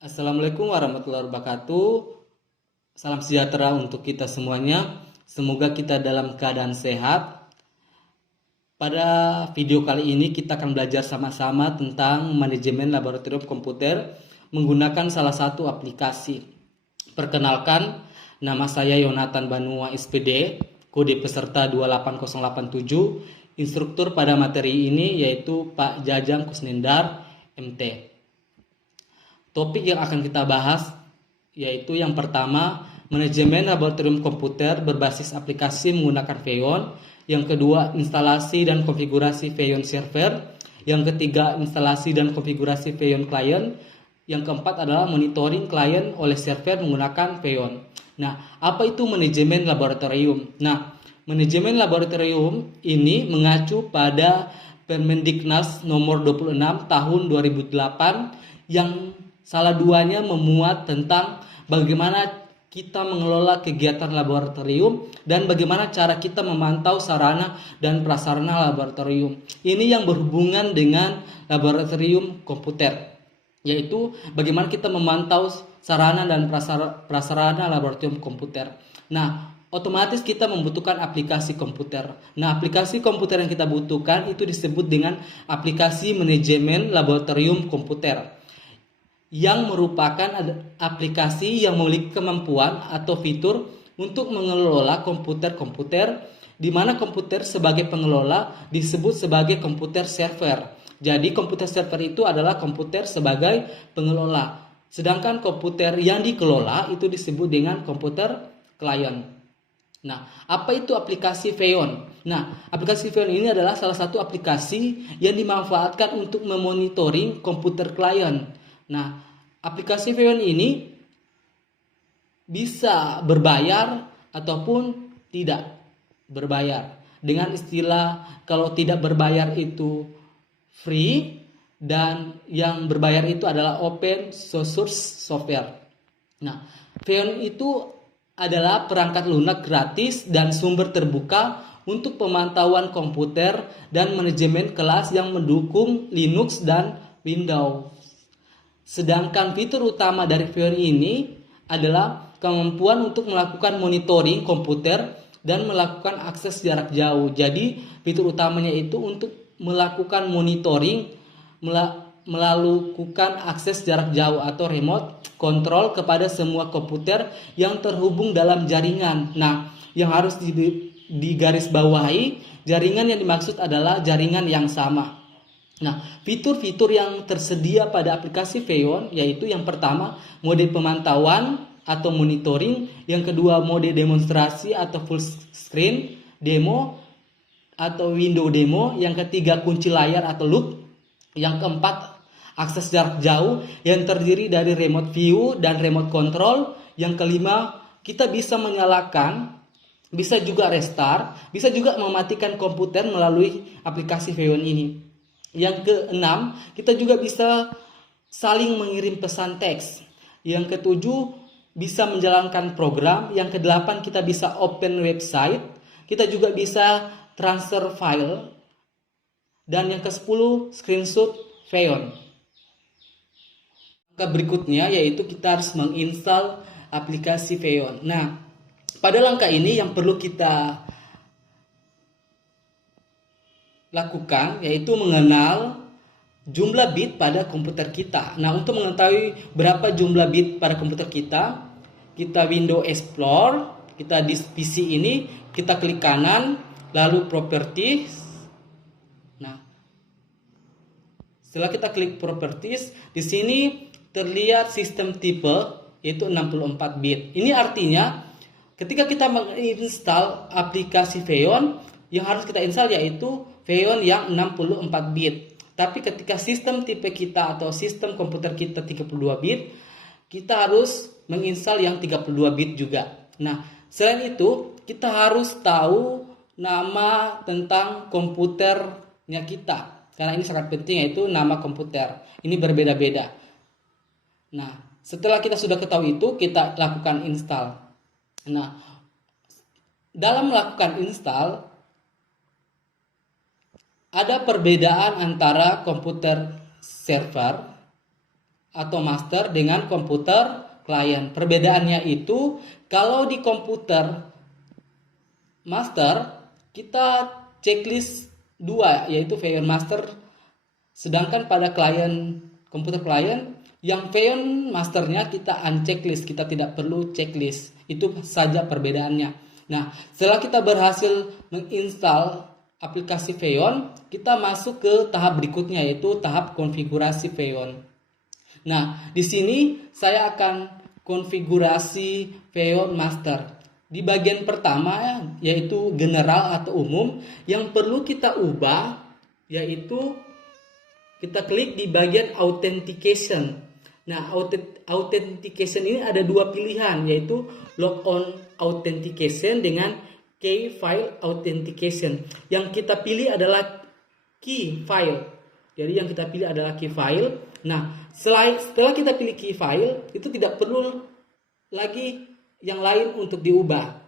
Assalamualaikum warahmatullahi wabarakatuh. Salam sejahtera untuk kita semuanya. Semoga kita dalam keadaan sehat. Pada video kali ini kita akan belajar sama-sama tentang manajemen laboratorium komputer menggunakan salah satu aplikasi. Perkenalkan, nama saya Yonatan Banua SPD, kode peserta 28087. Instruktur pada materi ini yaitu Pak Jajang Kusnendar, MT. Topik yang akan kita bahas yaitu yang pertama, manajemen laboratorium komputer berbasis aplikasi menggunakan Feon. Yang kedua, instalasi dan konfigurasi Feon server. Yang ketiga, instalasi dan konfigurasi Feon client. Yang keempat adalah monitoring klien oleh server menggunakan Feon. Nah, apa itu manajemen laboratorium? Nah, manajemen laboratorium ini mengacu pada Permendiknas nomor 26 tahun 2008 yang salah duanya memuat tentang bagaimana kita mengelola kegiatan laboratorium dan bagaimana cara kita memantau sarana dan prasarana laboratorium. Ini yang berhubungan dengan laboratorium komputer, yaitu bagaimana kita memantau sarana dan prasarana laboratorium komputer. Nah, otomatis kita membutuhkan aplikasi komputer. Nah, aplikasi komputer yang kita butuhkan itu disebut dengan aplikasi manajemen laboratorium komputer, yang merupakan aplikasi yang memiliki kemampuan atau fitur untuk mengelola komputer-komputer, di mana komputer sebagai pengelola disebut sebagai komputer server. Jadi komputer server itu adalah komputer sebagai pengelola, sedangkan komputer yang dikelola itu disebut dengan komputer client. Nah, apa itu aplikasi Feon? Nah, aplikasi Feon ini adalah salah satu aplikasi yang dimanfaatkan untuk memonitoring komputer client. Nah, aplikasi Feon ini bisa berbayar ataupun tidak berbayar. Dengan istilah kalau tidak berbayar itu free dan yang berbayar itu adalah open source software. Nah, Feon itu adalah perangkat lunak gratis dan sumber terbuka untuk pemantauan komputer dan manajemen kelas yang mendukung Linux dan Windows. Sedangkan fitur utama dari Feon ini adalah kemampuan untuk melakukan monitoring komputer dan melakukan akses jarak jauh. Jadi fitur utamanya itu untuk melakukan monitoring, melakukan akses jarak jauh atau remote control kepada semua komputer yang terhubung dalam jaringan. Nah, yang harus digarisbawahi, jaringan yang dimaksud adalah jaringan yang sama. Nah, fitur-fitur yang tersedia pada aplikasi Feon yaitu yang pertama, mode pemantauan atau monitoring, yang kedua mode demonstrasi atau full screen demo atau window demo, yang ketiga kunci layar atau loop, yang keempat akses jarak jauh yang terdiri dari remote view dan remote control, yang kelima kita bisa menyalakan, bisa juga restart, bisa juga mematikan komputer melalui aplikasi Feon ini. Yang keenam, kita juga bisa saling mengirim pesan teks. Yang ketujuh, bisa menjalankan program. Yang kedelapan, kita bisa open website. Kita juga bisa transfer file. Dan yang ke-10, screenshot Feon. Langkah berikutnya yaitu kita harus menginstal aplikasi Feon. Nah, pada langkah ini yang perlu kita lakukan yaitu mengenal jumlah bit pada komputer kita. Nah, untuk mengetahui berapa jumlah bit pada komputer kita, kita window explore, kita di PC ini, kita klik kanan, lalu properties. Nah, setelah kita klik properties, di sini terlihat sistem tipe yaitu 64 bit. Ini artinya ketika kita menginstal aplikasi Feon, yang harus kita install yaitu Feon yang 64 bit. Tapi ketika sistem tipe kita atau sistem komputer kita 32 bit, kita harus menginstal yang 32 bit juga. Nah, selain itu, kita harus tahu nama tentang komputernya kita. Karena ini sangat penting, yaitu nama komputer. Ini berbeda-beda. Nah, setelah kita sudah ketahui itu, kita lakukan install. Nah, dalam melakukan install, ada perbedaan antara komputer server atau master dengan komputer klien. Perbedaannya itu kalau di komputer master kita checklist 2 yaitu Feon master, sedangkan pada komputer klien yang Feon masternya kita unchecklist, kita tidak perlu checklist. Itu saja perbedaannya. Nah, setelah kita berhasil menginstal aplikasi Feon, kita masuk ke tahap berikutnya yaitu tahap konfigurasi Feon. Nah, di sini saya akan konfigurasi Feon master. Di bagian pertama yaitu general atau umum, yang perlu kita ubah yaitu kita klik di bagian authentication. Nah, authentication ini ada 2 pilihan yaitu logon authentication dengan key file authentication. Yang kita pilih adalah key file. Jadi yang kita pilih adalah key file. Nah, setelah kita pilih key file, itu tidak perlu lagi yang lain untuk diubah.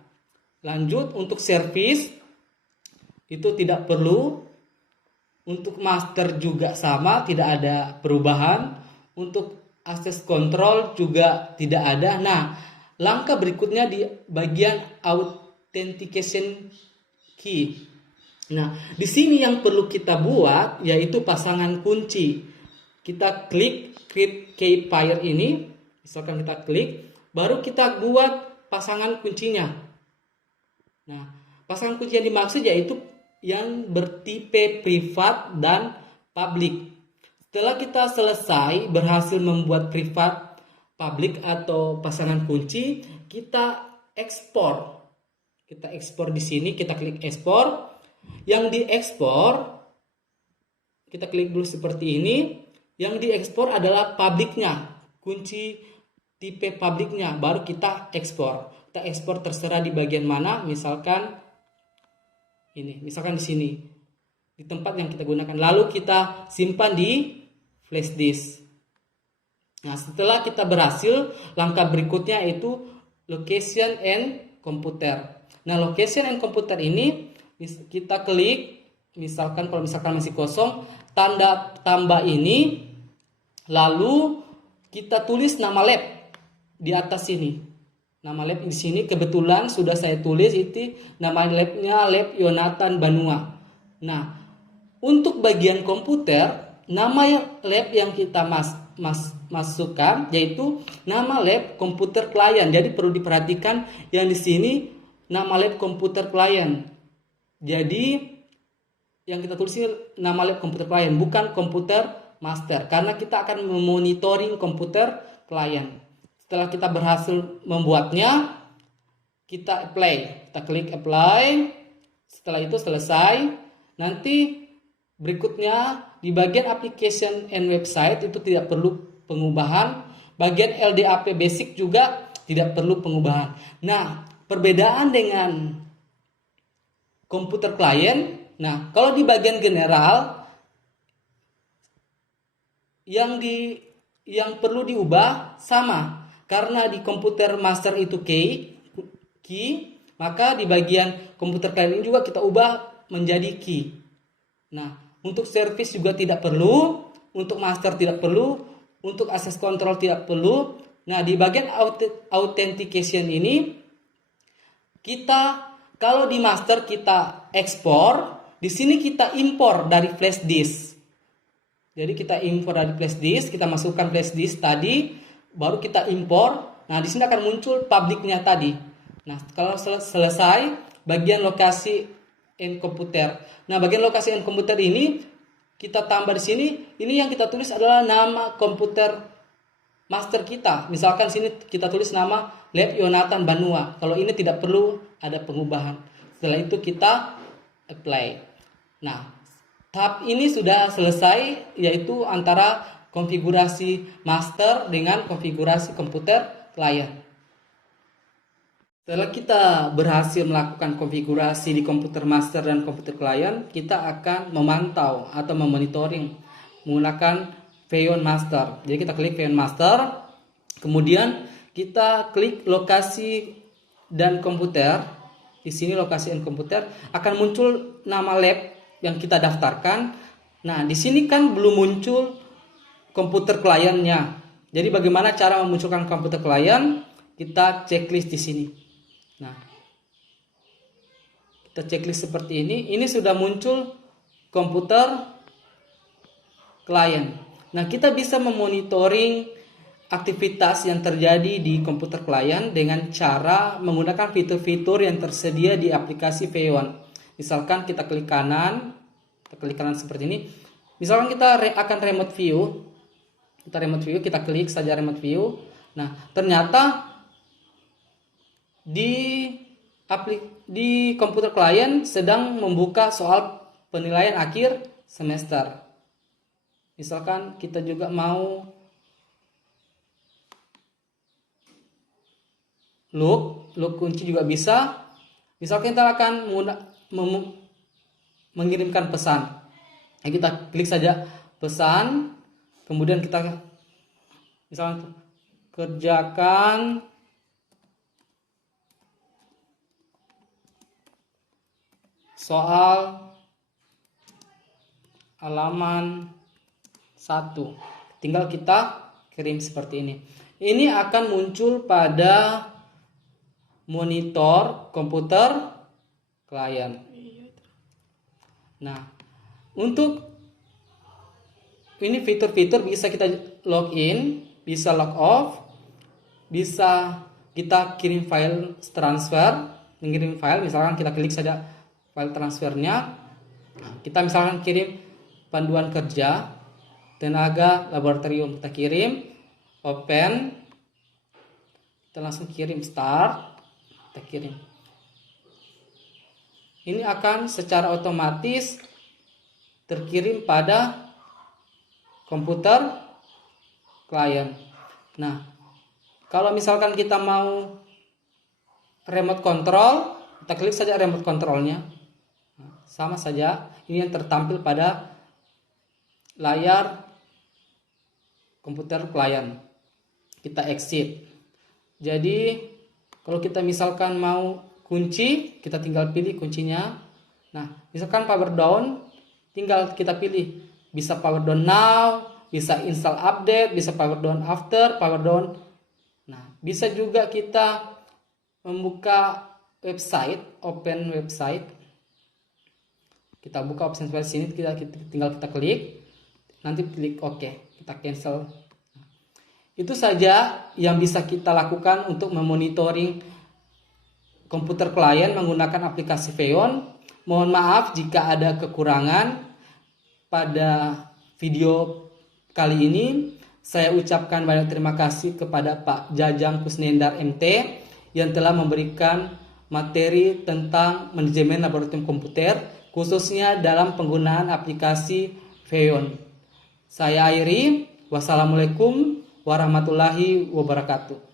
Lanjut untuk service itu tidak perlu. Untuk master juga sama, tidak ada perubahan. Untuk access control juga tidak ada. Nah, langkah berikutnya di bagian authentication key. Nah, di sini yang perlu kita buat yaitu pasangan kunci. Kita klik create key pair ini, misalkan kita klik, baru kita buat pasangan kuncinya. Nah, pasangan kunci yang dimaksud yaitu yang bertipe privat dan public. Setelah kita selesai berhasil membuat privat, public atau pasangan kunci, kita ekspor. Kita ekspor di sini, kita klik ekspor. Yang diekspor, kita klik dulu seperti ini. Yang diekspor adalah publiknya, kunci tipe publiknya, baru kita ekspor. Kita ekspor terserah di bagian mana, misalkan ini, misalkan di sini, di tempat yang kita gunakan. Lalu kita simpan di flash disk. Nah, setelah kita berhasil, langkah berikutnya itu location and computer. Nah, location and computer ini kita klik, misalkan kalau misalkan masih kosong, tanda tambah ini, lalu kita tulis nama lab di atas sini. Nama lab di sini kebetulan sudah saya tulis, itu nama labnya Lab Yonatan Banua. Nah, untuk bagian komputer, nama lab yang kita masukkan yaitu nama lab komputer klien. Jadi perlu diperhatikan yang di sini nama lab komputer klien. Jadi yang kita tulis ini nama lab komputer klien, bukan komputer master, karena kita akan memonitoring komputer klien. Setelah kita berhasil membuatnya, kita apply. Kita klik apply. Setelah itu selesai. Nanti berikutnya di bagian application and website itu tidak perlu pengubahan. Bagian LDAP basic juga tidak perlu pengubahan. Nah, perbedaan dengan komputer klien. Nah, kalau di bagian general yang perlu diubah sama. Karena di komputer master itu key, maka di bagian komputer klien ini juga kita ubah menjadi key. Nah, untuk service juga tidak perlu, untuk master tidak perlu, untuk access control tidak perlu. Nah, di bagian authentication ini, kita kalau di master kita ekspor, di sini kita impor dari flash disk. Jadi kita impor dari flash disk, kita masukkan flash disk tadi, baru kita impor. Nah, di sini akan muncul publiknya tadi. Nah, kalau selesai bagian lokasi and komputer. Nah, bagian lokasi and komputer ini kita tambah di sini. Ini yang kita tulis adalah nama komputer master kita. Misalkan sini kita tulis nama Lab Yonatan Banua. Kalau ini tidak perlu ada pengubahan. Setelah itu kita apply. Nah, tahap ini sudah selesai, yaitu antara konfigurasi master dengan konfigurasi komputer klien. Setelah kita berhasil melakukan konfigurasi di komputer master dan komputer klien, kita akan memantau atau memonitoring menggunakan Feon Master. Jadi kita klik Feon Master, kemudian kita klik lokasi dan komputer. Di sini lokasi dan komputer akan muncul nama lab yang kita daftarkan. Nah, di sini kan belum muncul komputer kliennya. Jadi bagaimana cara memunculkan komputer klien? Kita checklist di sini. Nah, kita checklist seperti ini. Ini sudah muncul komputer klien. Nah, kita bisa memonitoring aktivitas yang terjadi di komputer klien dengan cara menggunakan fitur-fitur yang tersedia di aplikasi VEON. Misalkan kita klik kanan seperti ini. Misalkan kita akan remote view. Kita klik saja remote view. Nah, ternyata di komputer klien sedang membuka soal penilaian akhir semester. Misalkan kita juga mau look kunci juga bisa. Misalkan kita akan mengirimkan pesan. Nah, kita klik saja pesan. Kemudian kita misalnya kerjakan soal halaman 1. Tinggal kita kirim seperti ini. Ini akan muncul pada monitor komputer klien. Nah, untuk ini fitur-fitur bisa kita login, bisa log off, bisa kita kirim file transfer, mengirim file. Misalkan kita klik saja file transfernya. Kita misalkan kirim panduan kerja tenaga laboratorium, kita kirim, open, kita langsung kirim start, kita kirim. Ini akan secara otomatis terkirim pada komputer klien. Nah, kalau misalkan kita mau remote control, kita klik saja remote controlnya. Nah, sama saja, ini yang tertampil pada layar komputer klien. Kita exit. Jadi, kalau kita misalkan mau kunci, kita tinggal pilih kuncinya. Nah, misalkan power down, tinggal kita pilih. Bisa power down now, bisa install update, bisa power down after, power down. Nah, bisa juga kita membuka website, open website. Kita buka option seperti sini, tinggal kita klik, nanti klik OK, kita cancel. Itu saja yang bisa kita lakukan untuk memonitoring komputer klien menggunakan aplikasi VEON. Mohon maaf jika ada kekurangan pada video kali ini. Saya ucapkan banyak terima kasih kepada Pak Jajang Kusnendar MT yang telah memberikan materi tentang manajemen laboratorium komputer, khususnya dalam penggunaan aplikasi VEON. Saya akhiri. Wassalamualaikum warahmatullahi wabarakatuh.